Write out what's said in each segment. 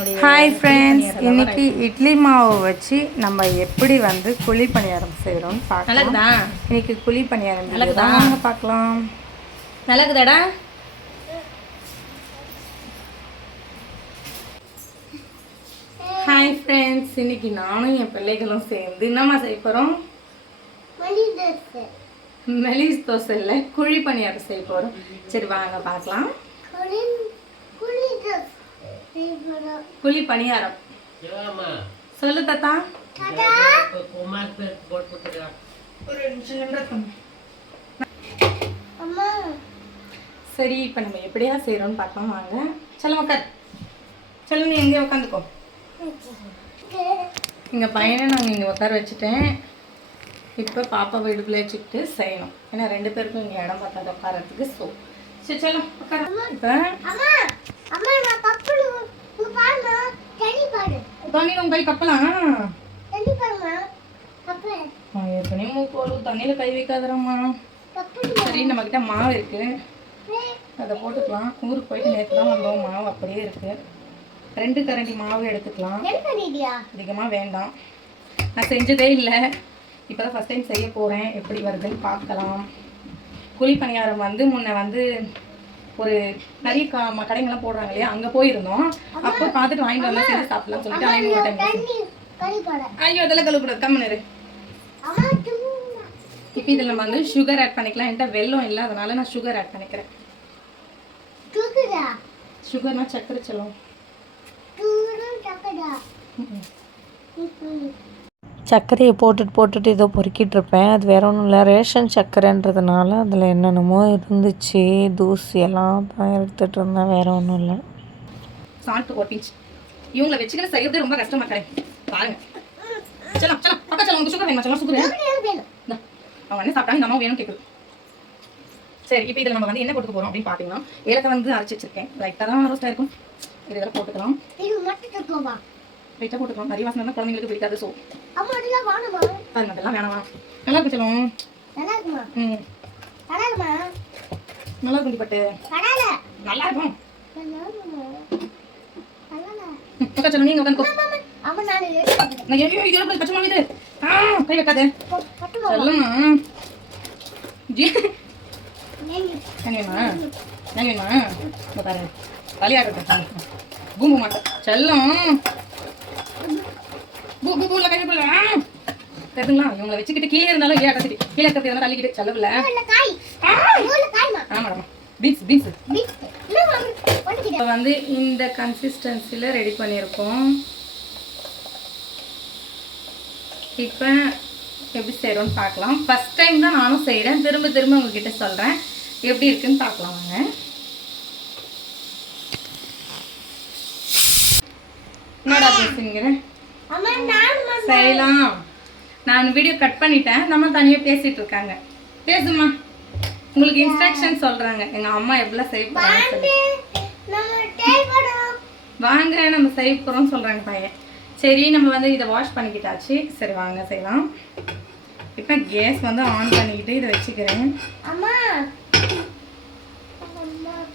Hi friends, இன்னைக்கு இட்லி மாவு வச்சு நம்ம எப்படி வந்து குழி பணியாரம் செய்கிறோம்னு பார்க்கலாம். இன்னைக்கு குழி பணியாரம் வாங்க பார்க்கலாம். நல்லதுடா. ஹாய் ஃப்ரெண்ட்ஸ், இன்னைக்கு நானும் என் பிள்ளைகளும் சேர்ந்து என்னம்மா செய்ய போகிறோம்? மெலிஸ் தோசை இல்லை, குழி பணியாரம் செய்ய போகிறோம். சரி வாங்க பார்க்கலாம். குழி பணியாரம் சொல்லு தாத்தா. சரி, இப்போ நம்ம எப்படியா செய்யறோம்னு பார்க்கலாம் வாங்க. சொல்ல உட்கார், சொல்ல நீ எங்கேயும் உட்காந்துக்கோ. எங்கள் பையனை நாங்கள் இங்கே உட்கார வச்சுட்டேன். இப்போ பாப்பாவை இடுப்பில் வச்சுக்கிட்டு செய்யணும். ஏன்னா 2 பேருக்கும் இங்கே இடம் பார்த்தாது உட்காரத்துக்கு. சரி சொல்லும் உட்கார. இப்போ தண்ணி உங்க கை கப்பலாம். ஏற்கனவே மூக்கோடு தண்ணியில் கை வைக்காதரம்மா. சரி, நம்மக்கிட்ட மாவு இருக்கு, அதை போட்டுக்கலாம். ஊருக்கு போயிட்டு நேற்று தான் வந்தோம். மாவு அப்படியே இருக்கு. 2 கரண்டி மாவு எடுத்துக்கலாம். அதிகமாக வேண்டாம், நான் செஞ்சதே இல்லை. இப்போ தான் ஃபஸ்ட் டைம் செய்ய போகிறேன். எப்படி வருதுன்னு பார்க்கலாம். குழி பணியாரம் வந்து முன்ன வந்து ஒரு நிறைய கடைங்கள்லாம் போடுறாங்க இல்லையா, அங்கே போயிருந்தோம். அப்போ பார்த்துட்டு வாங்கிட்டு வந்தா செஞ்சு சாப்பிடலாம் சொல்லிட்டு ஐயோ அதெல்லாம் கழுவக்கூடாது, கம்மனு. இப்போ இதில் நம்ம வந்து சுகர் ஆட் பண்ணிக்கலாம். என்கிட்ட வெல்லம் இல்லை, அதனால நான் சுகர் ஆட் பண்ணிக்கிறேன். சுகர்னா சர்க்கரை செல்லும். சர்க்கரையை போட்டுட்டு இதோ பொறுக்கிட்டு இருப்பேன். அது வேற ஒன்றும் இல்லை, ரேஷன் சர்க்கரைன்றதுனால அதில் என்னென்னமோ இருந்துச்சு, தூசியெல்லாம் தான் எடுத்துகிட்டு இருந்தேன். வேற ஒன்றும் இல்லை. சால்ட் ஓட்டிச்சு. இவங்களை வச்சுக்கிட்டு செய்யறது ரொம்ப கஷ்டமா கிடையாது. பாருங்க. சலாம் சலாம் பக்கா சலாம். உங்களுக்கு சுகர் வேணுமா? சலாம் சுகர் அவங்க என்ன சாப்பிட்டாங்க, நம்ம வேணும் கேட்குது. சரி, இப்போ இதில் நம்ம வந்து என்ன கொடுக்க போகிறோம் அப்படின்னு பார்த்தீங்கன்னா, ஏலக்காய் வந்து அரைச்சி வச்சிருக்கேன். லைட்டாக தான் ரோஸ்ட்டாக இருக்கும். இதெல்லாம் போட்டுக்கலாம். லைட்டாக போட்டுக்கலாம். நிறைய வாசனை குழந்தைங்களுக்கு பிடிக்காது. ஸோ அதெல்லாம் வேணாம். நல்லா இருக்கு சொல்லுவோம். நல்லா இருக்கும் பட்டு நல்லா இருக்கும். சொல்லுங்க நீங்க உட்காந்து பச்சை மாவு இது கை வைக்காது. சொல்லுமா விளையாடுறேன். பூம்பு மாட்டேன் செல்லம். தெரியுங்களா, இவங்களை வச்சுக்கிட்டு கீழே இருந்தாலும் கீழே இருக்கிறது எதனா தள்ளிக்கிட்டு செல்லவில்ல. ஆமாடா, பீன்ஸ் பீன்ஸ் இப்போ வந்து இந்த கன்சிஸ்டன்சியில் ரெடி பண்ணியிருக்கோம். இப்போ எப்படி செய்கிறோன்னு பார்க்கலாம். ஃபஸ்ட் டைம் தான் நானும் செய்கிறேன். திரும்ப உங்ககிட்ட சொல்கிறேன் எப்படி இருக்குன்னு பார்க்கலாம் வாங்க. என்னடா பேசுங்கிறேன் செய்யலாம். நான் வீடியோ கட் பண்ணிட்டேன். நம்ம தனியாக பேசிட்டு இருக்காங்க. பேசுமா, உங்களுக்கு இன்ஸ்ட்ரக்ஷன் சொல்றாங்க. எங்க அம்மா எப்படிலாம் செய்ய போறாங்க, வாங்க நம்ம செய்ய போறோம்னு சொல்றாங்க பையன். சரி, நம்ம வந்து இதை வாஷ் பண்ணிக்கிட்டாச்சு. சரி வாங்க செய்யலாம். இப்போ கேஸ் வந்து ஆன் பண்ணிக்கிட்டு இதை வச்சுக்கிறேன்.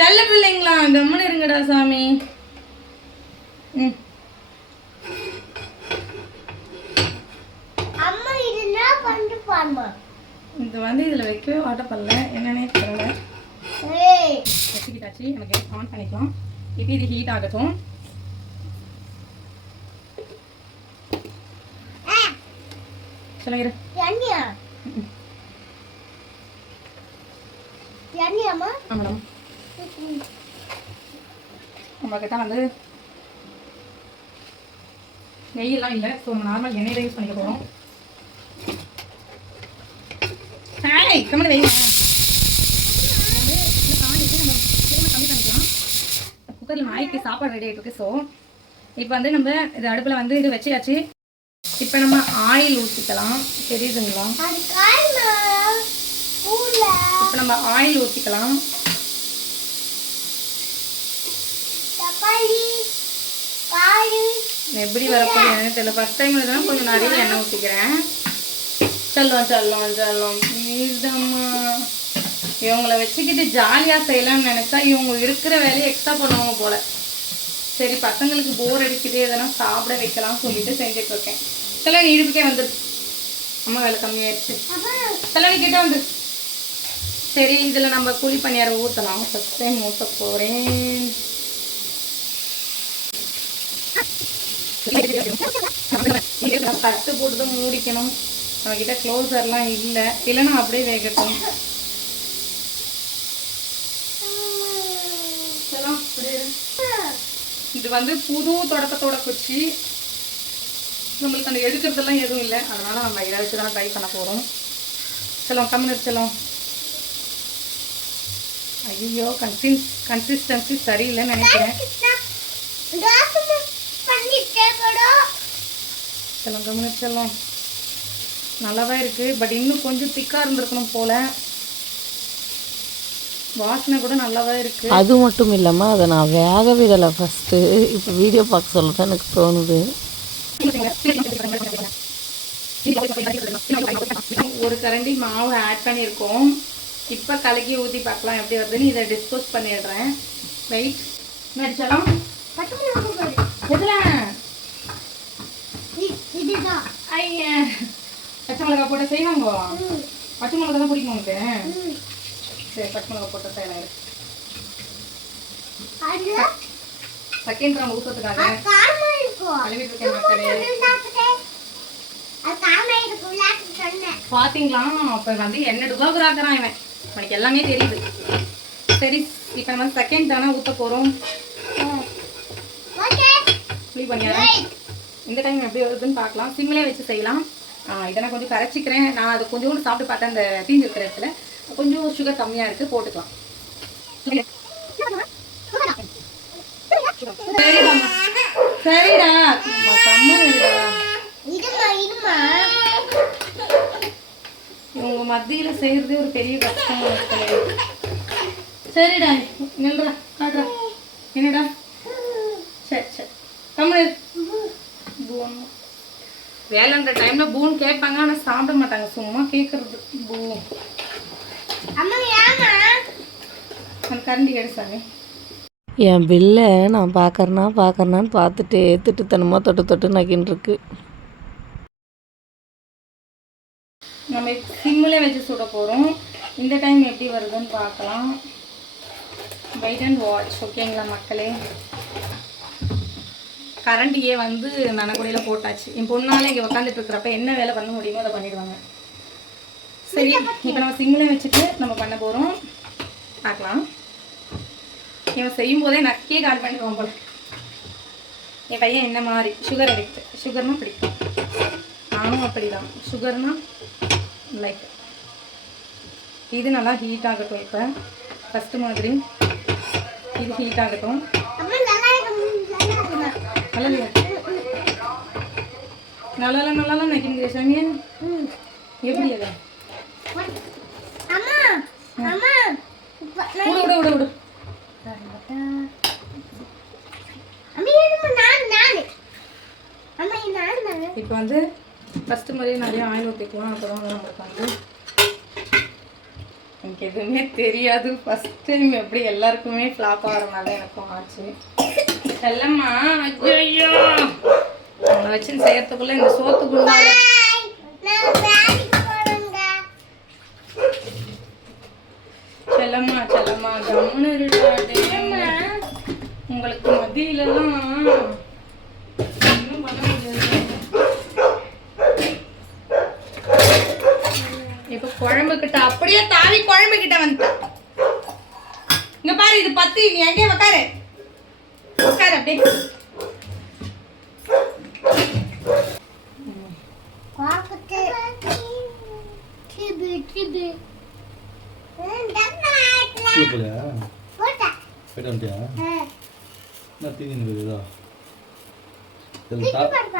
செல்ல பிள்ளைங்களா கம்முன்னு இருங்கடா சாமி. இது வந்து இதில் வைக்கவே வாட்டப்படல, என்னன்னே தெரியல. வச்சுக்கிட்டாச்சு. நம்ம கேஸ் ஆன் பண்ணிக்கலாம். இப்போ இது ஹீட் ஆகட்டும். சொல்லுங்க. மேடம் நம்மக்கிட்ட வந்து நெய்யெல்லாம் இல்லை. ஸோ நம்ம நார்மல் எண்ணெயில் யூஸ் பண்ணிக்க போகிறோம். கம்மி வெயில் கம்மி பண்ணிக்கலாம். குக்கரில் நாய்க்கு சாப்பாடு ரெடி ஆகிட்டு இருக்கு. ஸோ இப்போ வந்து நம்ம இது அடுப்பில் வந்து இது வச்சியாச்சு. இப்போ நம்ம ஆயில் ஊற்றிக்கலாம். தெரியுதுங்களா? இப்போ நம்ம ஆயில் ஊற்றிக்கலாம். எப்படி வரப்போகுது தெரியல. ஃபஸ்ட் டைம் தான் கொஞ்சம் நிறைய எண்ணெய் ஊற்றிக்கிறேன். செல்லம் ப்ளீஸ் அம்மா. இவங்கள வச்சுக்கிட்டு ஜாலியாக செய்யலாம்னு நினச்சா இவங்க இருக்கிற வேலையை எக்ஸ்ட்ரா பண்ணுவாங்க போல். சரி பசங்களுக்கு போர் அடிக்குது எதனா சாப்பிட வைக்கலாம் சொல்லிட்டு செஞ்சுட்டு இருக்கேன். சில நீ இடுப்புக்கே வந்துரு. அம்மா வேலை கம்மியாயிடுச்சு. சில நீ கிட்ட வந்து சரி இதில் நம்ம குழி பணியாரம் ஊற்றலாம். ஃபஸ்ட் டைம் ஊற்ற போகிறேன். தட்டு போட்டு தான் மூடிக்கணும். நம்மக்கிட்ட க்ளோஸர்லாம் இல்லை, இல்லைன்னா அப்படியே வேகட்டும். இது வந்து புது தொடக்கத்தோட குச்சி. நம்மளுக்கு அந்த எடுக்கிறதுலாம் எதுவும் இல்லை, அதனால நம்ம இதை வச்சு தான் ட்ரை பண்ண போகிறோம். செல்லம் கம்மின்னு செல்லம். ஐயோ கன்சிஸ்டன்சி சரியில்லைன்னு நினைக்கிறேன். செல்லம் கம்மின்னு செல்லம். நல்லா தான் இருக்குது, பட் இன்னும் கொஞ்சம் திக்காக இருந்திருக்கணும் போல். வாசனை கூட நல்லா தான் இருக்குது. அது மட்டும் இல்லாமல் அதை நான் வேக விடலை ஃபஸ்ட்டு. இப்போ வீடியோ பார்க்க சொல்ல தான் எனக்கு தோணுது. ஒரு கரண்டி மாவு ஆட் பண்ணியிருக்கோம். இப்போ கலக்கி ஊற்றி பார்க்கலாம் எப்படி வருதுன்னு. இதை டிஸ்போஸ் பண்ணிடுறேன். வெயிட் நடிச்சாலும் ஐயா பச்சை மிளகா போட்டு செய்வாங்க. பச்சை மிளகா தான் பிடிக்கும் உனக்கு? சரி பச்சை மிளகா போட்டு செய்யலாம். செகண்ட் ரவுண்ட் ஊற்றத்துக்காக கழுவிட்டு மக்களே பார்த்தீங்களா? அப்போ வந்து என்ன டுபாக்குறாக்குறான் இவன். உனக்கு எல்லாமே தெரியுது. சரி இப்போ நம்ம செகண்ட் தானே ஊற்ற போகிறோம். புளி பணியாரம் இந்த டைம் எப்படி வருதுன்னு பார்க்கலாம். சிம்மிலே வச்சு செய்யலாம். இதை நான் கொஞ்சம் கரைச்சிக்கிறேன். நான் அது கொஞ்சோண்டு சாப்பிட்டு பார்த்தேன். அந்த தீஞ்சு இருக்கிற இடத்துல கொஞ்சம் சுகர் கம்மியாக இருக்குது, போட்டுக்கலாம். சரிடா உங்க மத்தியில செய்யறதே ஒரு பெரிய கஷ்டம். சரிடா நில்றா காட்டுறா. என்னடா சரி சரி கம்மி. வேலைன்ற டைம்ல பூன் கேட்பாங்க, ஆனால் சாப்பிட மாட்டாங்க. சும்மா கேட்கறது பூ. அந்த கரண்டி எடுத்தாங்க. என் பில்லை நான் பார்க்கறனான்னு பார்த்துட்டு திட்டுத்தனமாக தொட்டு நக்கின்னு இருக்கு. நம்ம சிம்மில் வச்சு சுட போகிறோம். இந்த டைம் எப்படி வருதுன்னு பார்க்கலாம். Wait and watch. ஓகேங்களா மக்களே? கரண்டியே வந்து நனக்குடியில் போட்டாச்சு. என் பொண்ணால் இங்கே உட்காந்துட்டு இருக்கிறப்ப என்ன வேலை பண்ண முடியுமோ அதை பண்ணிடுவாங்க. சரி இப்போ நம்ம சிம்மில் வச்சுட்டு நம்ம பண்ண போகிறோம். பார்க்கலாம். இவன் செய்யும் போதே நக்கியே கால் பண்ணிடுவான் போல. என் பையன் என்ன மாதிரி சுகர் அடிக்ட். சுகர்னா பிடிக்கும். நானும் அப்படிதான். சுகர்னா லைக். இது நல்லா ஹீட் ஆகட்டும். இப்போ ஃபஸ்ட்டு மாதிரி இது ஹீட் ஆகட்டும். நல்லா நினைக்கிறீங்க சாமியா? எப்படி அதை விடு விடு. இப்போ வந்து ஃபஸ்ட்டு மாதிரியே நிறைய ஆயில் ஊற்றிக்கலாம். அப்போ தான் நம்மளுக்கு வந்து எனக்கு எதுவுமே தெரியாது. ஃபஸ்ட் டைம் எப்படி எல்லாருக்குமே ஃப்ளாப் ஆகிறனால எனக்கும் ஆச்சு. செல்லம்மா ஐயோ அவனை வச்சு செய்யறதுக்குள்ள இந்த சோத்துக்குள்ள செல்லம்மா கம்முன்னு இருக்காதே. உங்களுக்கு மத்தியிலலாம் ஒன்றும் பண்ண முடியாது. இப்போ குழம்புக்கிட்ட அப்படியே தாவி குழம்புக்கிட்ட வந்துட்டேன். இங்க பாரு, இது பத்தி நீ எங்கே உக்காரு அப்படியே.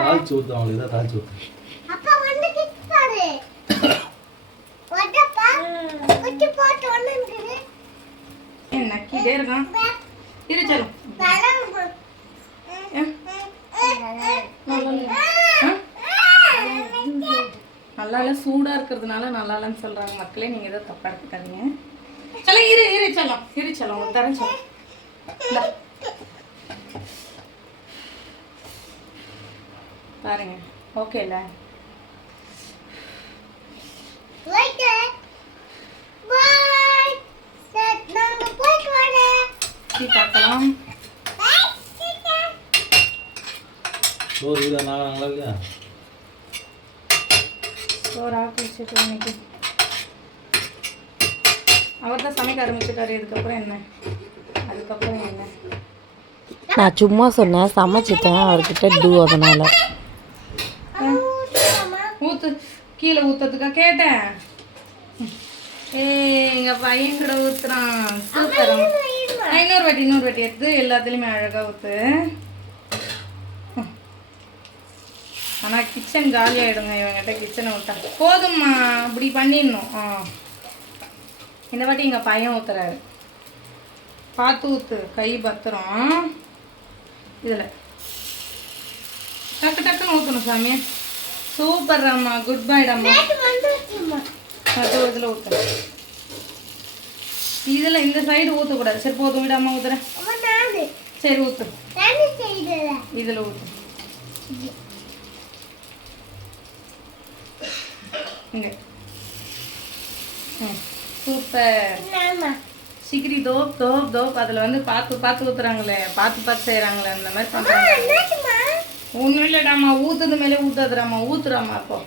தாழ்ச்சி ஊத்து அவங்களுக்கு தான் தாழ்ச்சி ஊத்து. நக்கிட்டே இருக்கான். இருச்சலும் நல்லா சூடா இருக்கிறதுனால நல்லா இல்லைன்னு சொல்றாங்க மக்களே. நீங்க எதாவது தப்பா எடுத்துக்காதீங்க. சலம் இரு செல்லம் ஒரு தரம் சொல்லும். பாருங்க ஓகேல. பார்க்கலாம். சோறு இதை நாங்களா இல்லையா? சோறு ஆக்கி வச்சுட்டு இன்னைக்கு அவர் தான் சமைக்க ஆரம்பிச்சுட்டாரு. இதுக்கப்புறம் என்ன? அதுக்கப்புறம் என்ன? நான் சும்மா சொன்னேன், சமைச்சிட்டேன் அவர்கிட்ட டூ. அதனால் ஊற்று, கீழே ஊற்றுறதுக்கா கேட்டேன். எங்கள் பையன் கூட ஊற்றுறான். சூப்பர். இன்னொரு வாட்டி எடுத்து எல்லாத்துலேயுமே அழகாக ஊற்று. ஆனால் கிச்சன் காலி ஆகிடுங்க இவங்கிட்ட. கிச்சனை விட்டா போதும்மா, இப்படி பண்ணிடணும். இந்த வாட்டி எங்கள் பையன் ஊற்றுறாரு. பார்த்து ஊற்று, கை பத்திரம். இதில் டக்கு டக்குன்னு ஊற்றணும் சாமி. சூப்பர் அம்மா, குட் பைட் அம்மா. இதில் ஊற்றுறேன். இதில் இந்த சைடு ஊற்றக்கூடாது. சரி போதும், விட அம்மா ஊற்றுறேன். சரி ஊற்று. இதில் ஊற்று. இங்கே சூப்பர். சிக்கிரி தோப் தோப் தோப். அதில் வந்து பார்த்து பார்த்து ஊற்றுறாங்களே, பார்த்து செய்கிறாங்களே, அந்த மாதிரி பண்ணுறாங்க. ஒன்றும் இல்லைடாம்மா, ஊற்றுறது மேலே ஊற்றாதுடாம்மா, ஊற்றுறாம்மா. அப்போ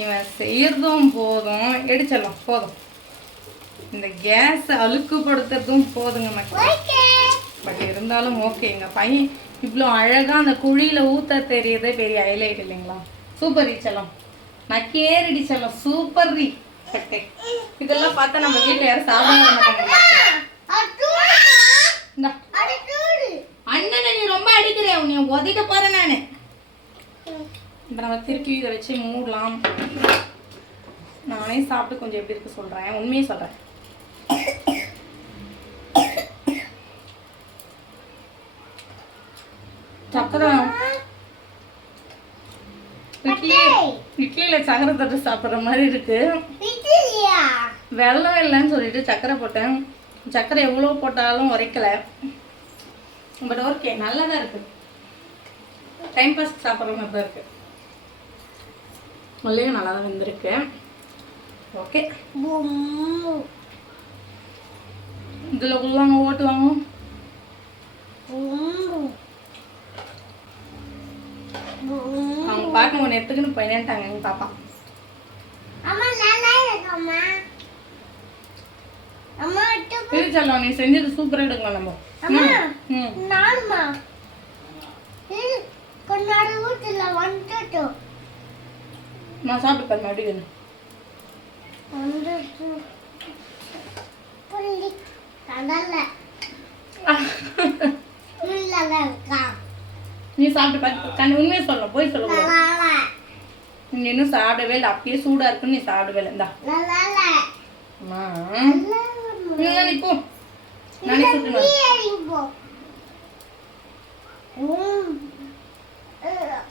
இவன் செய்யறதும் போதும், எடுச்சிடலாம் போதும். இந்த கேஸ் அழுக்குப்படுத்துறதும் போதுங்க மக்கள். பட் இருந்தாலும் ஓகே. எங்கள் பையன் இவ்வளோ அழகாக அந்த குழியில் ஊற்ற தெரியுதே பெரிய ஹைலைட் இல்லைங்களா? சூப்பர் ரீச்சலாம். நான் கேரிடிச்சலாம். சூப்பர் ரீ. இதெல்லாம் பார்த்தா நம்ம வீட்டில் யாரும் சாப்பிட மாட்டாங்க. அண்ணனை நீ ரொம்ப அடிக்கிறேன், உன்னை உதைக்க போறேன் நான். இப்போ நம்ம திருப்பி இதை வச்சு மூடலாம். நானே சாப்பிட்டு கொஞ்சம் எப்படி இருக்கு சொல்கிறேன், உண்மையே சொல்கிறேன். சக்கரை இட்லியில் சக்கரை தட்டு சாப்பிட்ற மாதிரி இருக்கு. வெள்ளம் இல்லைன்னு சொல்லிட்டு சக்கரை போட்டேன். சக்கரை எவ்வளோ போட்டாலும் உரைக்கலை. பட் ஓகே, நல்லா தான் இருக்கு. டைம் பாஸ் சாப்பிட்ற மாதிரி தான் இருக்கு. மல்லியும் நல்லா தான் வெந்திருக்கு. ஓகே, இதில் உள்ளவங்க ஓட்டுவாங்க. அவங்க பாட்டு ஒன்று எடுத்துக்கின்னு பையன்ட்டாங்க எங்கள் பாப்பா. பிரிச்சல்லாம் நீ செஞ்சது சூப்பராக எடுக்கலாம் நம்ம. நான் சாப்பிட்டு பாருங்க அப்படி. நீ சாப்பிட்டு பார்த்து உண்மையை சொல்ல, போய் சொல்ல. நீ இன்னும் சாப்பிடவே இல்லை, அப்பயே சூடா இருக்குன்னு நீ சாப்பிடவே இல்லை. இந்தா இப்போ நானே சுட்டு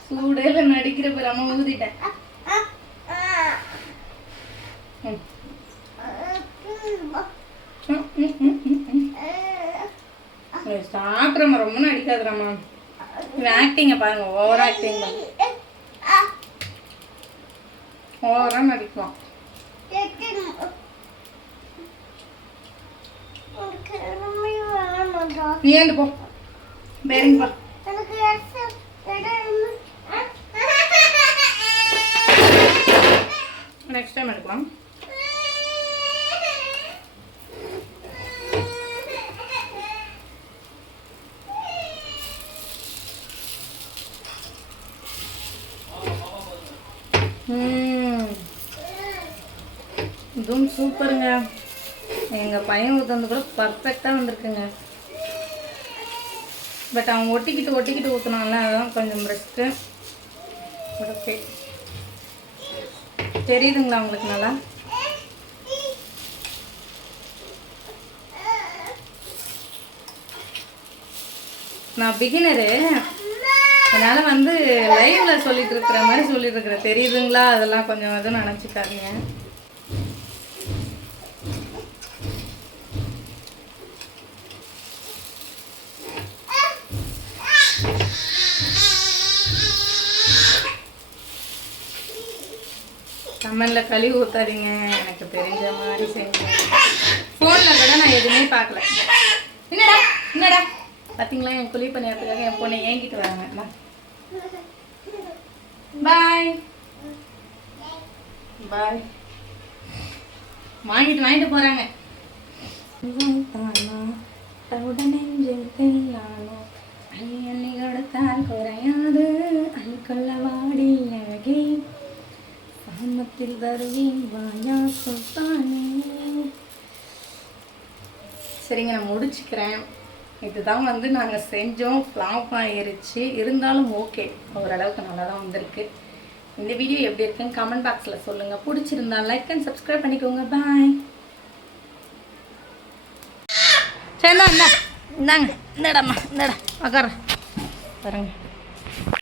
சூடேல நடிக்கிற பேர் அம்மா ஊதிட்டேன். சாப்பிட்றமா ரொம்ப நடிக்காதுராம்மா. ஆக்டிங்க பாருங்க, ஓவர் ஆக்டிங் ஓவரா நடிக்கலாம். நீ ஏண்டு போ, பேரிங் போ. நெக்ஸ்ட் டைம் எடுக்கலாம். இதுவும் சூப்பருங்க. எங்கள் பையன் ஊற்றுறது கூட பர்ஃபெக்டாக வந்திருக்குங்க. பட் அவன் ஒட்டிக்கிட்டு ஊற்றினால அதுதான் கொஞ்சம் ரெஸ்ட்டு. ஓகே, தெரியுதுங்களா உங்களுக்கு நல்லா? நான் பிகினரு, அதனால் வந்து லைவில் சொல்லிட்டு இருக்கிற மாதிரி சொல்லிட்டு இருக்கிறேன். தெரியுதுங்களா? அதெல்லாம் கொஞ்சம் எதுவும் நினச்சிக்காதீங்க. கமெண்டில் கழுவி ஊற்றாதீங்க, எனக்கு தெரிஞ்ச மாதிரி செய்யுங்க. ஃபோனில் கூட நான் எதுவுமே பார்க்கல. என்னடா என்னடா பார்த்தீங்களா, என் குழி பண்ணியதுக்காக என் பொண்ணை ஏங்கிட்டு வராங்க. பாய் பாய். வாங்கிட்டு போகிறாங்க. அள்ளி கொடுத்தால் குறையாது அள்ளிக்கொள்ள வாடி அழகே சாமத்தில் தருவேன் வாயா சொல்தானே. சரிங்க, நான் முடிச்சுக்கிறேன். இதுதான் வந்து நாங்கள் செஞ்சோம், ஃப்ளாப் ஆகிருச்சு. இருந்தாலும் ஓகே, ஓரளவுக்கு நல்லா தான் வந்திருக்கு. இந்த வீடியோ எப்படி இருக்குன்னு கமெண்ட் பாக்ஸில் சொல்லுங்கள். பிடிச்சிருந்தா லைக் அண்ட் சப்ஸ்கிரைப் பண்ணிக்கோங்க. பாய். சரிண்ணா, இந்தாங்க, இந்தடம்மா, இந்தடா உக்கார பாருங்க.